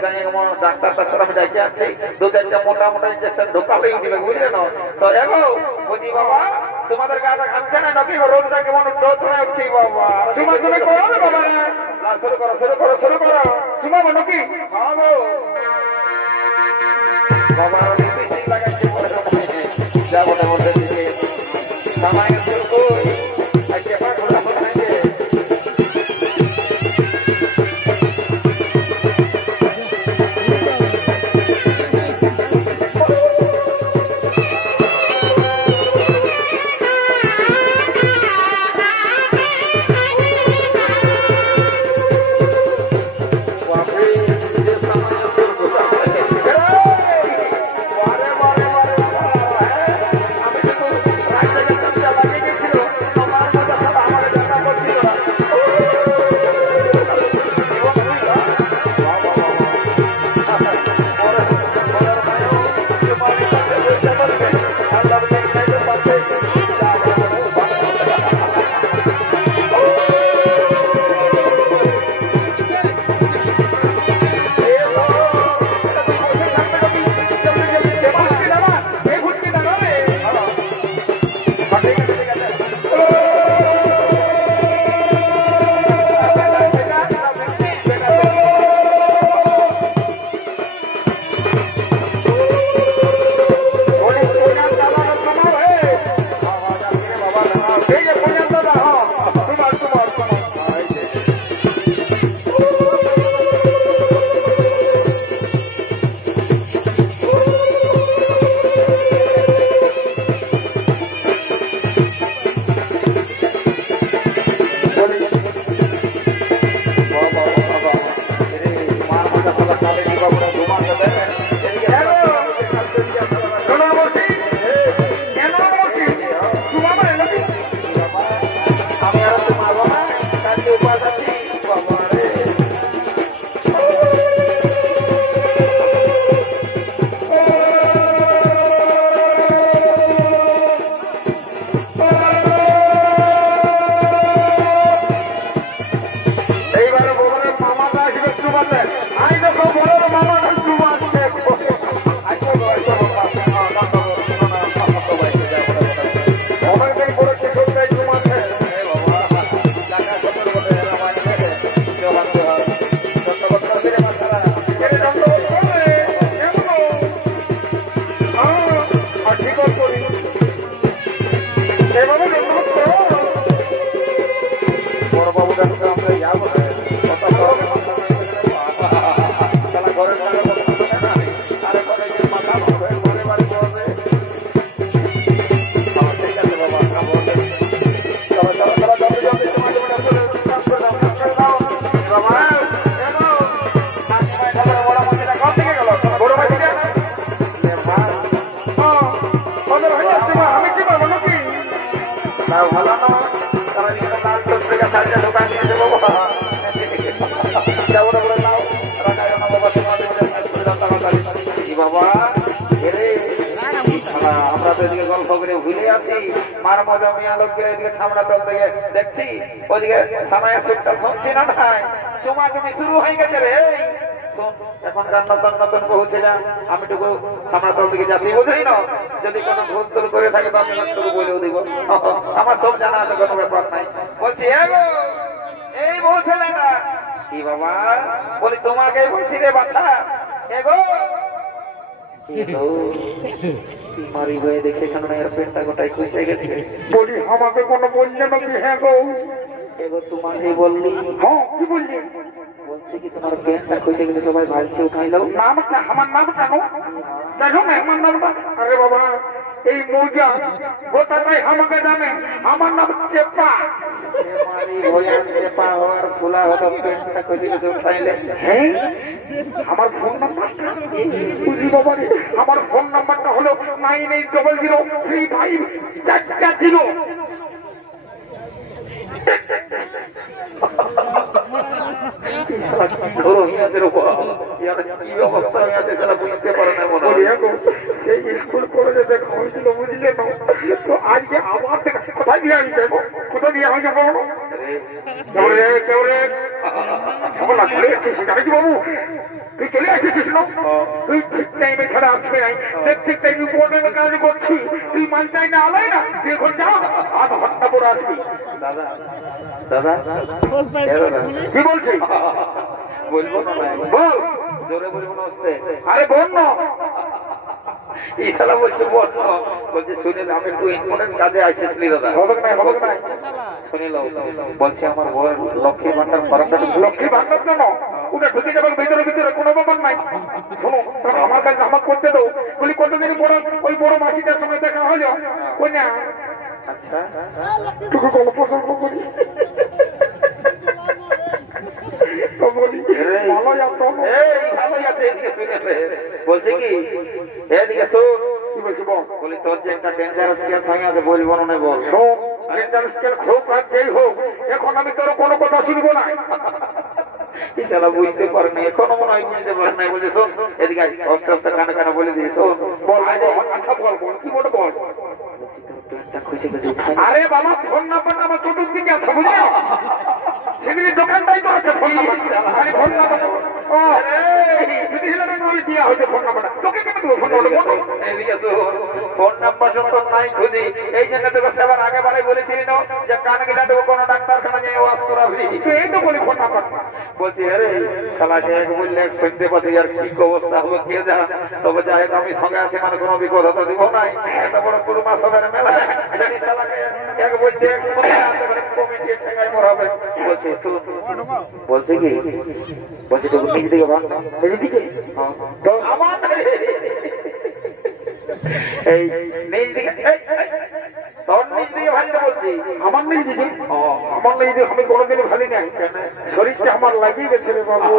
ডাক্তার টাক্তার আমি দেখে আছি দু চারটা মোটা মোটা ইঞ্জেকশন ঢোকালেই দিবে বুঝলে না তো এগো বলছি বাবা তোমাদের গাটা খাচ্ছে না নাকি রোদটা কেমন রোদ হয়ে উঠছি বাবা তোমার তুমি করো না বাবা শুরু করো শুরু করো শুরু করো তোমার বলো কি হ্যাঁ গো বাবা লিপস্টিক লাগাচ্ছে যাবো না মধ্যে দিকে সামান্য শুরু করি আর কেমন ঘোরা হচ্ছে দেখছি ওদিকে সামায়া সুটটা শুনছি না নাই চুমা তুমি শুরু হয়ে গেছে রে এখনকার নতুন নতুন পৌঁছে যা আমি টুকু সামনা তল দিকে যাচ্ছি বুঝলি না যদি কোনো ভুল তুল করে থাকে তো আমি টুকু বলেও দিব আমার সব জানা আছে কোনো ব্যাপার নাই বলছি এই বলছে না কি বাবা বলি তোমাকে বলছি রে বাচ্চা এগো মারি হয়ে দেখে কেন এর পেটটা গোটাই খুশে গেছে বলি আমাকে কোনো বললে নাকি হ্যাঁ গো এগো তোমাকেই বললি হ্যাঁ কি বললি বলছি কি তোমার পেটটা খুশে গেলে সবাই ভাইকে উঠাইলো নামটা আমার নাম কেন দেখো না আমার নামটা আরে বাবা এই মৌজা গোটাটাই আমাকে জানে। আমার নাম চেপা। আমার ফোন নাম্বারটা বুঝি বাবা রে, আমার ফোন নাম্বারটা হলো 980035 সেই স্কুল কলেজে দেখা হয়েছিল বুঝলে না? তো আজকে আবার কোথায় দিয়ে আমি যাবো? কোথায় দিয়ে আমি যাবো? বাবু তুই চলে আসিস না, তুই ঠিক টাইমে ছাড়া আসবে নাই। ঠিক টাইমে ইম্পর্টেন্ট কাজ করছি, তুই মানটাই না আলাই না, তুই এখন যা আধ ঘন্টা পরে আসবি। দাদা দাদা কি বলছিস? বলবো না বল। জোরে বলবো না আসতে। আরে বল না। ইশারা বলছে বল না। বলছে শুনে আমি একটু ইম্পর্টেন্ট কাজে আসিসলি দাদা। হবে না শুনে নাও। বলছে আমার বউয়ের লক্ষ্মী ভান্ডার ফর্মটা লক্ষ্মী ভান্ডার কেন? ওটা ঢুকে যাবেন ভিতরে ভিতরে, কোনো ব্যাপার নাই। শোনো আমার কাছে আমাকে করতে দাও। বলি কতদিন পর ওই বড় মাসিটার সঙ্গে দেখা হলো। ওই না আচ্ছা তোকে গল্প গল্প করি বলছে কি এদিকে শোন, বলি তোর যে একটা ডেঞ্জারাস কেস হয়ে আছে বলবো না বল। হোক আর যেই হোক, এখন আমি তোর কোনো কথা শুনবো না। ইশারা বুঝতে পারে না, এখনো মনে হয় বুঝতে পারে না। বলছে শোন এদিকে আস্তে আস্তে কানে কানে বলে দিই শোন। বল আচ্ছা বল বল কি বলে বল। আরে বাবা ফোন নাম্বারটা আমার চতুর্দিকে আছে বুঝলি, সেদিনের দোকানটাই তো আছে ফোন নাম্বারটা। আরে ফোন নাম্বার দিয়া হয়েছে ফোন নাম্বারটা, তোকে কেন দেবো ফোন নাম্বার? এদিকে ফোন নাম্বার যত নাই খুঁজি, এই জন্য তোকে সেবার আগে বারে বলেছিলি না যে কান কেটে দেবো কোনো ডাক্তারখানা নিয়ে ওয়াশ করাবি। এই তো বলি ফোন নাম্বার। বলছি আরে শালাকে এক বললে এক শুনতে পাচ্ছি আর কি অবস্থা হবে কে যা। তবে যাই হোক আমি সঙ্গে আছি, মানে কোনো বিপদ হতে দিব নাই। এত বড় কুরমা সবের মেলা শালাকে এক বলছে এক শুনে কমিটি ঠেকাই মরাবে। বলছে বলছে কি বলছে তো নিজ দিকে ভাগ এদিকে তো আমার এই নিজ দিকে তোর নিজ দিকে ভাঙতে বলছি। আমার নেই দিদি, আমার নেই দিদি, আমি কোনোদিনই ভালি নাই। শরীরটা আমার লাগিয়ে গেছে রে বাবু।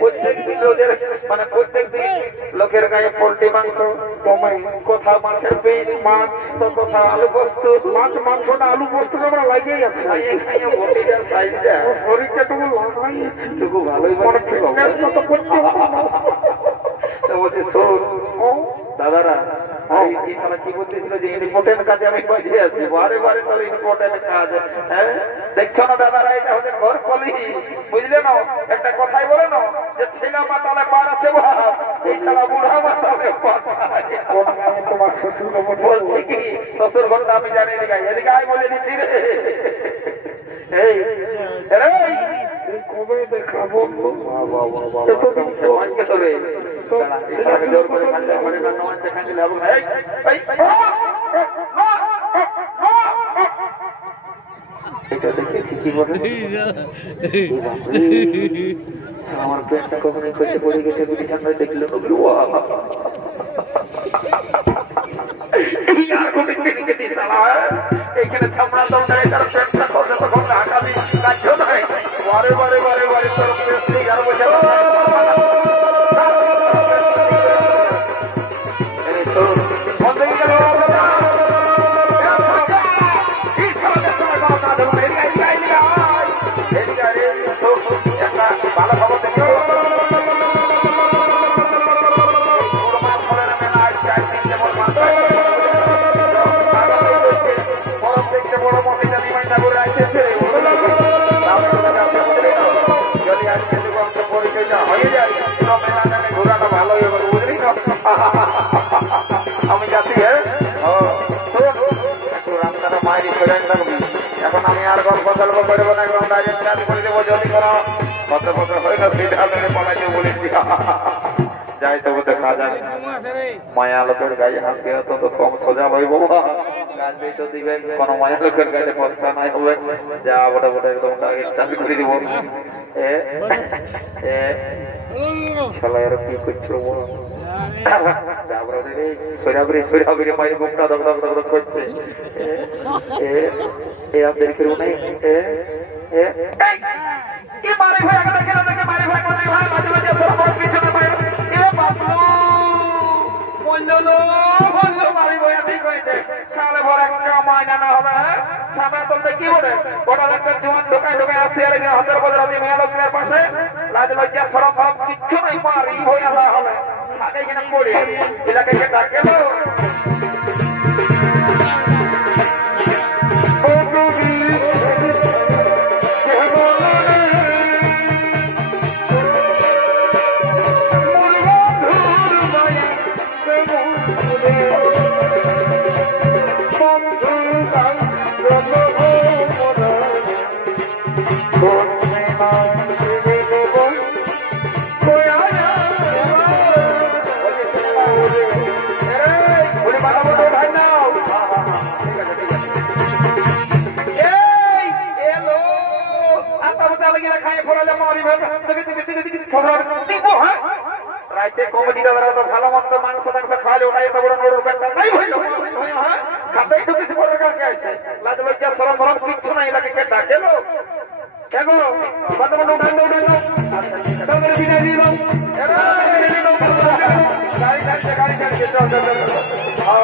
প্রত্যেকদিন রোজের মানে প্রত্যেকদিন লোকের গায়ে পোল্ট্রি মাংস, কোথা মাছের পিস, মাছ তো কোথা আলু পোস্ত। মাছ মাংসটা আলু পোস্তটা আমরা লাগিয়েই আছে। শরীরটা টুকু টুকু ভালোই মনে মতো করতে বলছে শোন দাদারা কি বলতেছিল যে ইম্পর্টেন্ট কাজে আমি বাজিয়ে আছি, বারে বারে তোর ইম্পর্টেন্ট কাজ। হ্যাঁ দেখছো না দাদারা, এটা হচ্ছে ঘর কলি বুঝলে না? একটা কথাই বলে না যে ছেলে মাতালে পার আছে ভাব, এই সারা বুড়া মাতালে তোমার শ্বশুর বলছি কি শ্বশুর ঘরটা আমি জানি এদিকে আয় বলে দিচ্ছি রে। এই কবে দেখাবো জোর করে দেখা দিলে এটা দেখেছি কি বলে আমার পেটটা কখনোই খসে পড়ে গেছে বুঝি সামনে দেখলো এইখানে ছামড়া দরকার তার পেটটা খসে তখন হাঁটাবি কাজ নয়। বারে বারে বারে বারে তোর পেট আর বোঝা ভালো খবর দেখি বড় মন্দিরটা নিমাইটা করে আসতেছে। যদি আজকে পরিচয়টা হয়ে যায় মেলাটাকে ঘোরাটা ভালো হয়ে গেল বুঝলি না? আমি যাচ্ছি। হ্যাঁ একটু রাস্তাটা মায়ের ফেরেন থাকবি। এখন আমি আর গল্প গল্প করবো না, এখন ডাইরেক্ট চাল করে দেবো। যদি কোনো পত্র পত্র হয় না সেটা মেরে পালাইতে বলেছি। যাই তবু দেখা যাবে। মায়া লোকের গায়ে হাত দেওয়া তো কম সোজা হইব গাছ তো দিবেন কোন মায়া লোকের গায়ে পস্তা নাই হবে যা বড় বড় একদম স্টার্ট করে দিব কি করছো সরাবরি মায়ের বুকটা দগ দগ দগ দগ করছে আপনাদের কেউ নেই কি বলে ওটা একটা জীবন ঢোকায় ঢোকায় আসতে হাতের বলে আমি মেয়া লোকের পাশে লাজ লজ্জা সরম ভাব কিচ্ছু নাই মারি হয়ে আসা হবে আগে কিনা পড়ে এলাকাকে ডাকে কমিটি দাদা তো ভালো মন্দ মাংস টাংস খাওয়ালে ওটা এত বড় নোড়ের ব্যাপারটা নাই হইল খাতে একটু কিছু বড় কালকে আছে লাজ লজ্জা সরম ভরম কিচ্ছু নাই এলাকাকে ডাকে লো কেন বাদা বাদা উঠাই উঠাই তাহলে বিদায় দিল গাড়ি ছাড়ছে চল চল গাড়ি ছাড়ছে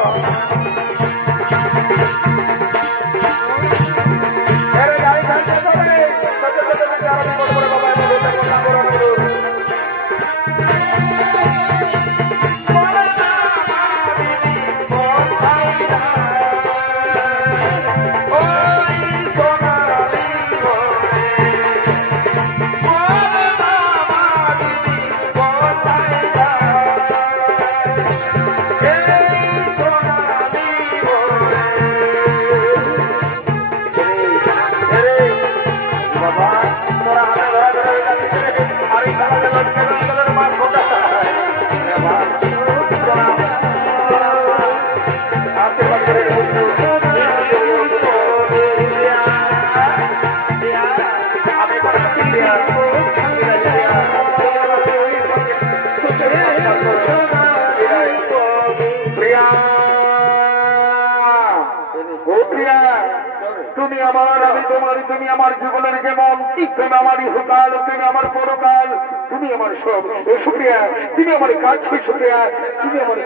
তুমি আমার আমি তোমার তুমি আমার জীবনের যেমন তুমি আমারই সকাল তুমি আমার পরকাল তুমি আমার সব সুপ্রিয়া তুমি আমার কাছে সুপ্রিয়া তুমি আমার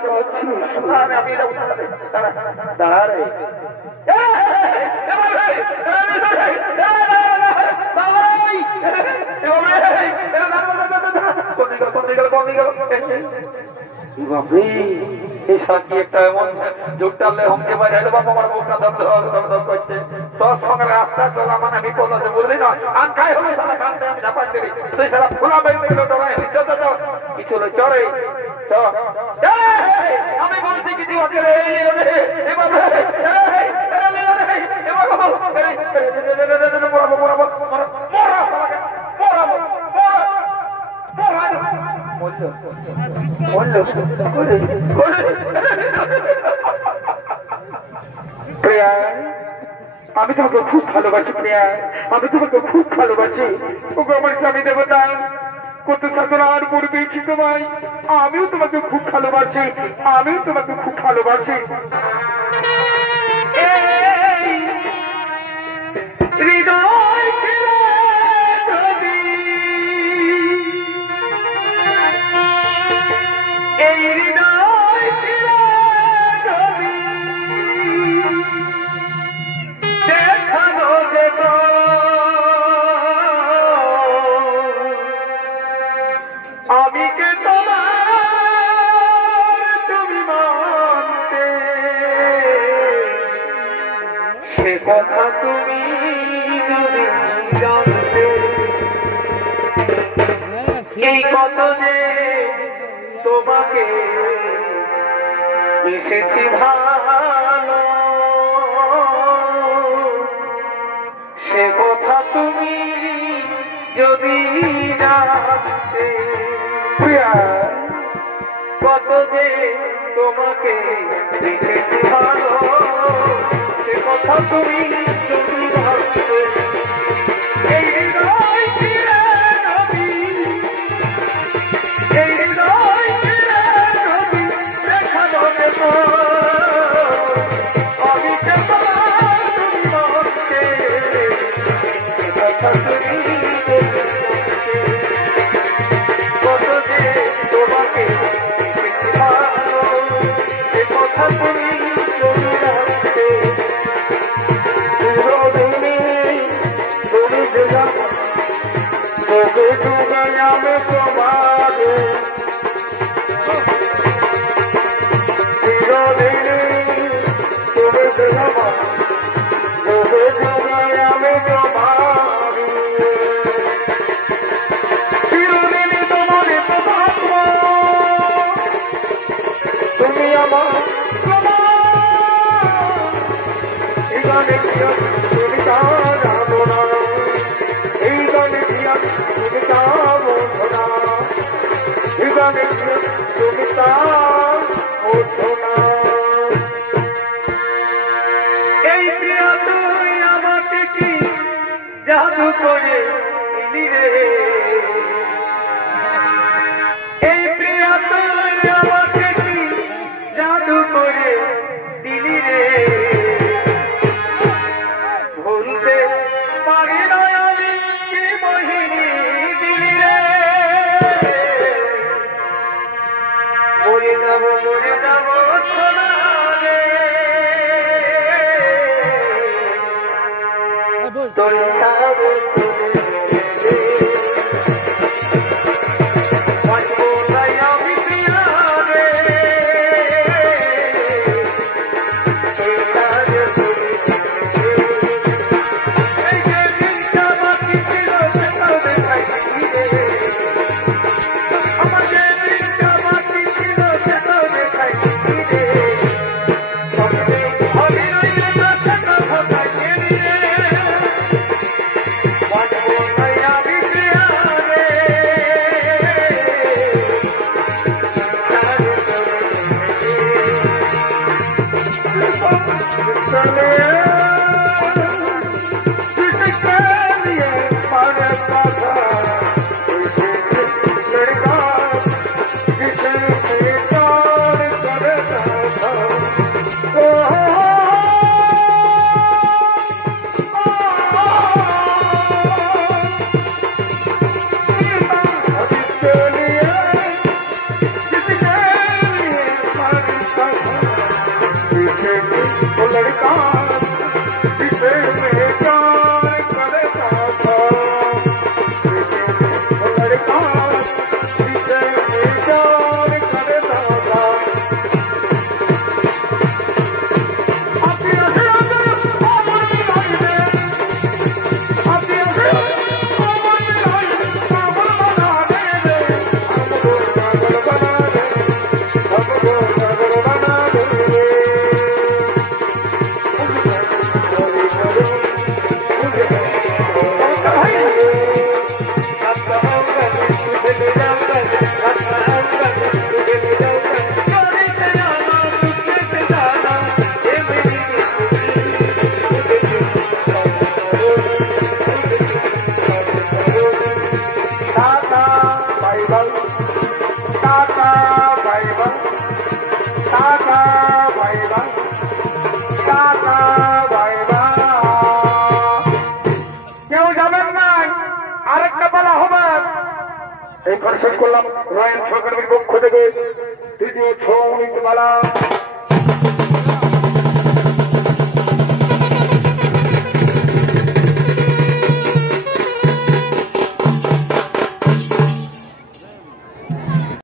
দাঁড়ারে এই সাথী একটা এমন যোগ টানলে হমকে বাইরে বাবা আমার মুখটা দম দম করছে তোর সঙ্গে রাস্তা চলা মানে বিপদ আছে বুঝলি না আন খাই হলো সারা কানতে আমি ঝাপাই দিবি তুই সারা খোলা বের দিল ডরাই কিছু লো চড়ে আমি বলছি কি তুই ওকে প্রিয়া আমি তোমাকে খুব ভালোবাসি প্রিয়া আমি তোমাকে খুব ভালোবাসি ওকে আমার স্বামী দেবতা কত সাধনার করে পেয়েছি তোমায় আমিও তোমাকে খুব ভালোবাসি আমিও তোমাকে খুব ভালোবাসি হৃদয় এই হৃদয় দেখানো যেত আমি কে তোমার তুমি মানতে সে কথা তুমি যদি জানতে এই কত যে তোমাকে এসেছি ভালো সে কথা তুমি যদি জানতে কত কত যে তোমাকে দেখেছি ভালো সে কথা তুমি যদি ভাবতে এই হৃদয় ফিরে রবি এই হৃদয় ফিরে রবি দেখা যাবে তো আমি যে তুমি মরতে কথা তুমি কত যে তোমাকে দেখেছি ভালো সে কথা তুমি যদি ভাবতে তোকে ডুবাই আমি তোমাকে চিরদিন তুমি আমার তোকে ডুবাই আমি তোমাকে চিরদিন তোমার থাকব তুমি আমার এই গানে তুমি জানো না এই গানে তুমি যাবো না এই গানে তুমি ওঠো না এই প্রিয়া তুই আমাকে কি জাদু করে দিলি রে এই প্রিয়া তুই আমাকে কি জাদু করে দিলি রে ভুলতে পারি না আমি কি মোহিনী দিলি রে মরে যাব সোনা রে তোর যাবো শেষ করলাম রয়্যাল সরকারের পক্ষ থেকে তৃতীয় ছৌ নৃত্যমালা।